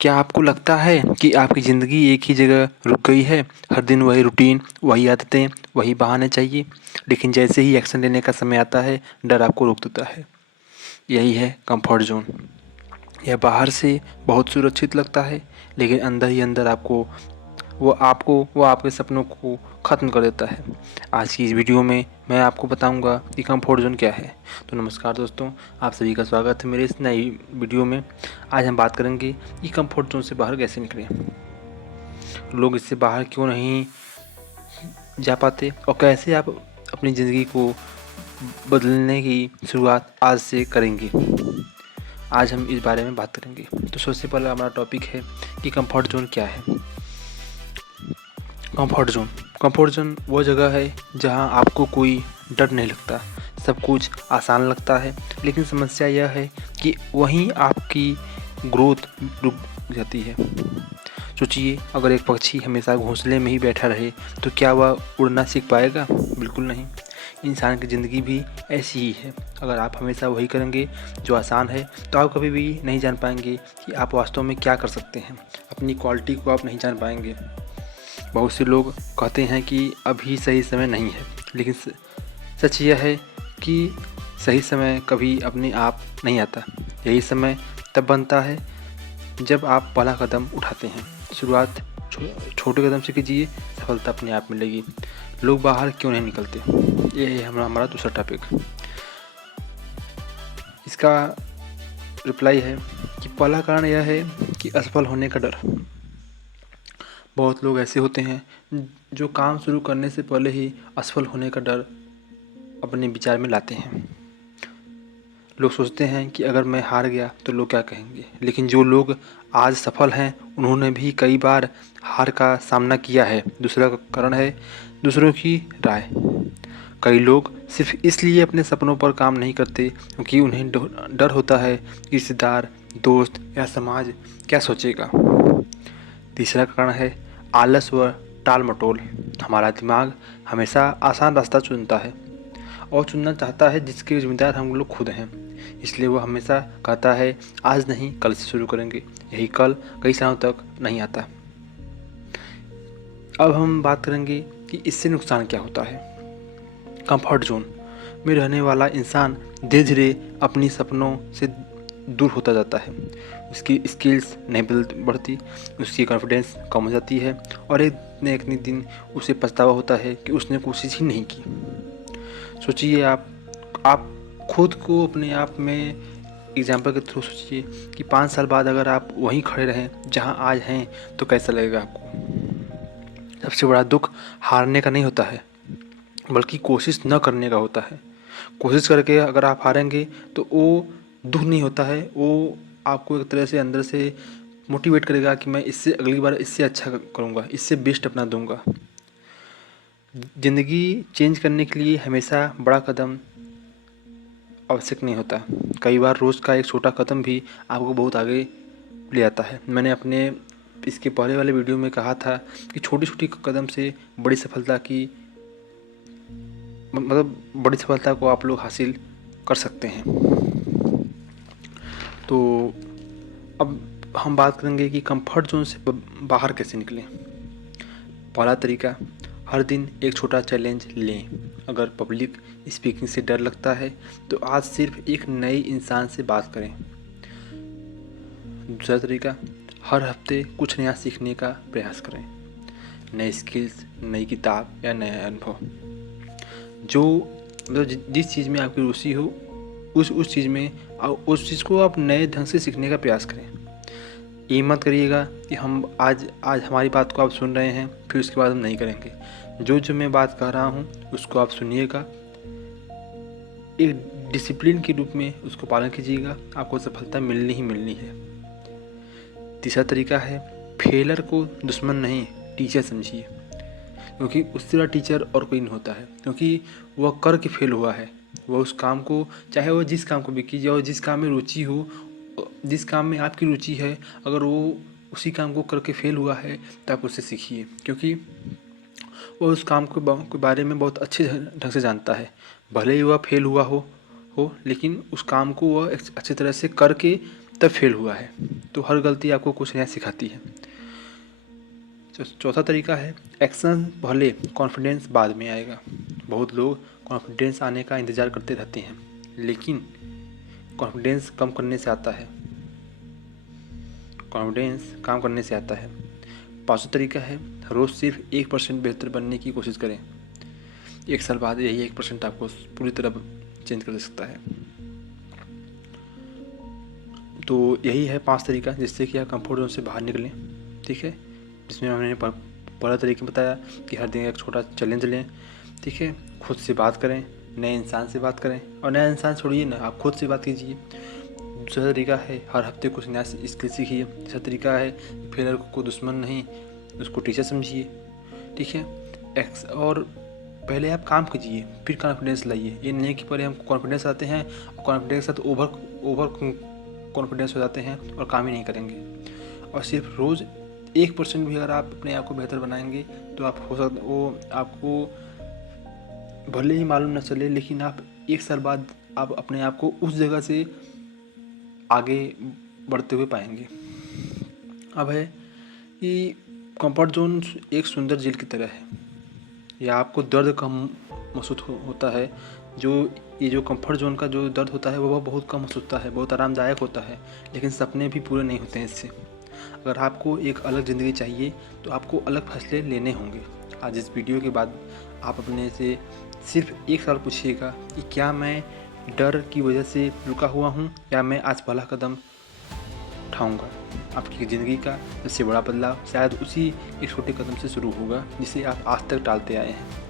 क्या आपको लगता है कि आपकी ज़िंदगी एक ही जगह रुक गई है? हर दिन वही रूटीन, वही आदतें, वही बहाने चाहिए, लेकिन जैसे ही एक्शन लेने का समय आता है, डर आपको रोक देता है। यही है कंफर्ट ज़ोन। यह बाहर से बहुत सुरक्षित लगता है, लेकिन अंदर ही अंदर वो आपके सपनों को ख़त्म कर देता है। आज की इस वीडियो में मैं आपको बताऊंगा कि कंफर्ट ज़ोन क्या है। तो नमस्कार दोस्तों, आप सभी का स्वागत है मेरे इस नई वीडियो में। आज हम बात करेंगे कि कंफर्ट ज़ोन से बाहर कैसे निकलें, लोग इससे बाहर क्यों नहीं जा पाते और कैसे आप अपनी ज़िंदगी को बदलने की शुरुआत आज से करेंगे। आज हम इस बारे में बात करेंगे। तो सबसे पहला हमारा टॉपिक है कि कंफर्ट ज़ोन क्या है। कंफर्ट ज़ोन वो जगह है जहां आपको कोई डर नहीं लगता, सब कुछ आसान लगता है। लेकिन समस्या यह है कि वहीं आपकी ग्रोथ रुक जाती है। सोचिए, अगर एक पक्षी हमेशा घोंसले में ही बैठा रहे तो क्या वह उड़ना सीख पाएगा? बिल्कुल नहीं। इंसान की ज़िंदगी भी ऐसी ही है। अगर आप हमेशा वही करेंगे जो आसान है तो आप कभी भी नहीं जान पाएंगे कि आप वास्तव में क्या कर सकते हैं। अपनी क्वालिटी को आप नहीं जान पाएंगे। बहुत से लोग कहते हैं कि अभी सही समय नहीं है, लेकिन सच यह है कि सही समय कभी अपने आप नहीं आता। यही समय तब बनता है जब आप पहला कदम उठाते हैं। शुरुआत छोटे कदम से कीजिए, सफलता अपने आप मिलेगी। लोग बाहर क्यों नहीं निकलते, ये है हमारा दूसरा टॉपिक। इसका रिप्लाई है कि पहला कारण यह है कि असफल होने का डर। बहुत लोग ऐसे होते हैं जो काम शुरू करने से पहले ही असफल होने का डर अपने विचार में लाते हैं। लोग सोचते हैं कि अगर मैं हार गया तो लोग क्या कहेंगे। लेकिन जो लोग आज सफल हैं उन्होंने भी कई बार हार का सामना किया है। दूसरा कारण है दूसरों की राय। कई लोग सिर्फ इसलिए अपने सपनों पर काम नहीं करते क्योंकि उन्हें डर होता है कि रिश्तेदार, दोस्त या समाज क्या सोचेगा। तीसरा कारण है आलस व टाल मटोल। हमारा दिमाग हमेशा आसान रास्ता चुनता है और चुनना चाहता है जिसके जिम्मेदार हम लोग खुद हैं। इसलिए वो हमेशा कहता है आज नहीं कल से शुरू करेंगे। यही कल कई सालों तक नहीं आता। अब हम बात करेंगे कि इससे नुकसान क्या होता है। कंफर्ट जोन में रहने वाला इंसान धीरे धीरे अपनी सपनों से दूर होता जाता है। उसकी स्किल्स नहीं बढ़ती, उसकी कॉन्फिडेंस कम हो जाती है और एक न एक दिन उसे पछतावा होता है कि उसने कोशिश ही नहीं की। सोचिए, आप खुद को अपने आप में एग्जाम्पल के थ्रू सोचिए कि 5 साल बाद अगर आप वहीं खड़े रहें जहां आज हैं तो कैसा लगेगा आपको। सबसे बड़ा दुख हारने का नहीं होता है, बल्कि कोशिश न करने का होता है। कोशिश करके अगर आप हारेंगे तो वो दुख नहीं होता है, वो आपको एक तरह से अंदर से मोटिवेट करेगा कि मैं इससे अगली बार इससे अच्छा करूँगा, इससे बेस्ट अपना दूंगा। ज़िंदगी चेंज करने के लिए हमेशा बड़ा कदम आवश्यक नहीं होता। कई बार रोज़ का एक छोटा कदम भी आपको बहुत आगे ले आता है। मैंने अपने इसके पहले वाले वीडियो में कहा था कि छोटी छोटी कदम से बड़ी सफलता की मतलब बड़ी सफलता को आप लोग हासिल कर सकते हैं। तो अब हम बात करेंगे कि कंफर्ट जोन से बाहर कैसे निकलें। पहला तरीका, हर दिन एक छोटा चैलेंज लें। अगर पब्लिक स्पीकिंग से डर लगता है तो आज सिर्फ एक नए इंसान से बात करें। दूसरा तरीका, हर हफ्ते कुछ नया सीखने का प्रयास करें। नए स्किल्स, नई किताब या नया अनुभव। जो मतलब जिस चीज़ में आपकी रुचि हो उस चीज़ में उस चीज़ को आप नए ढंग से सीखने का प्रयास करें। ये मत करिएगा कि हम आज हमारी बात को आप सुन रहे हैं फिर उसके बाद हम नहीं करेंगे। जो मैं बात कह रहा हूँ उसको आप सुनिएगा, एक डिसिप्लिन के रूप में उसको पालन कीजिएगा, आपको सफलता मिलनी ही मिलनी है। तीसरा तरीका है, फेलर को दुश्मन नहीं टीचर समझिए, क्योंकि उससे बड़ा टीचर और कोई नहीं होता है। क्योंकि वह कर के फेल हुआ है, वह उस काम को, चाहे वह जिस काम को भी कीजिए और जिस काम में रुचि हो, जिस काम में आपकी रुचि है, अगर वो उसी काम को करके फेल हुआ है तो आप उससे सीखिए। क्योंकि वह उस काम के बारे में बहुत अच्छे ढंग से जानता है। भले ही वह फेल हुआ हो लेकिन उस काम को वह अच्छी तरह से करके तब फेल हुआ है। तो हर गलती आपको कुछ नया सिखाती है। चौथा तरीका है एक्शन पहले कॉन्फिडेंस बाद में आएगा। बहुत लोग कॉन्फिडेंस आने का इंतज़ार करते रहते हैं, लेकिन कॉन्फिडेंस कम करने से आता है, कॉन्फिडेंस काम करने से आता है। पाँचवा तरीका है रोज़ सिर्फ 1% बेहतर बनने की कोशिश करें। 1 साल बाद यही 1% आपको पूरी तरह चेंज कर सकता है। तो यही है 5 तरीका जिससे कि आप कंफर्ट जोन से बाहर निकलें। ठीक है, जिसमें हमने पहला तरीका बताया कि हर दिन एक छोटा चैलेंज लें। ठीक है, खुद से बात करें, नए इंसान से बात करें, और नया इंसान छोड़िए ना, आप खुद से बात कीजिए। दूसरा तरीका है हर हफ्ते कुछ नया स्किल सीखिए। तीसरा तरीका है फेलियर को दुश्मन नहीं, उसको टीचर समझिए। ठीक है, और पहले आप काम कीजिए फिर कॉन्फिडेंस लाइए। ये नहीं कि पहले हम कॉन्फिडेंस आते हैं और कॉन्फिडेंस के साथ ओवर कॉन्फिडेंस हो जाते हैं और काम ही नहीं करेंगे। और सिर्फ रोज़ 1% भी अगर आप अपने आप को बेहतर बनाएंगे तो आप हो सकता वो आपको भले ही मालूम न चले, लेकिन आप 1 साल बाद आप अपने आप को उस जगह से आगे बढ़ते हुए पाएंगे। अब है कि कंफर्ट जोन एक सुंदर झील की तरह है। यह आपको दर्द कम महसूस होता है। ये जो कंफर्ट जोन का जो दर्द होता है वो बहुत कम महसूस होता है, बहुत आरामदायक होता है, लेकिन सपने भी पूरे नहीं होते हैं इससे। अगर आपको एक अलग ज़िंदगी चाहिए तो आपको अलग फैसले लेने होंगे। आज इस वीडियो के बाद आप अपने से सिर्फ 1 सवाल पूछिएगा कि क्या मैं डर की वजह से रुका हुआ हूँ या मैं आज पहला कदम उठाऊँगा। आपकी ज़िंदगी का सबसे बड़ा बदलाव शायद उसी एक छोटे कदम से शुरू होगा जिसे आप आज तक टालते आए हैं।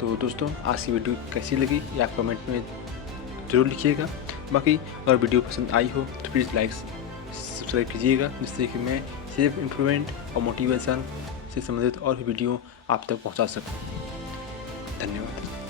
तो दोस्तों, आज की वीडियो कैसी लगी या आप कमेंट में ज़रूर लिखिएगा। बाकी अगर वीडियो पसंद आई हो तो प्लीज़ लाइक सब्सक्राइब कीजिएगा, जिससे कि मैं सेल्फ इम्प्रूवमेंट और मोटिवेशन से संबंधित और भी वीडियो आप तक पहुंचा सकूं। धन्यवाद।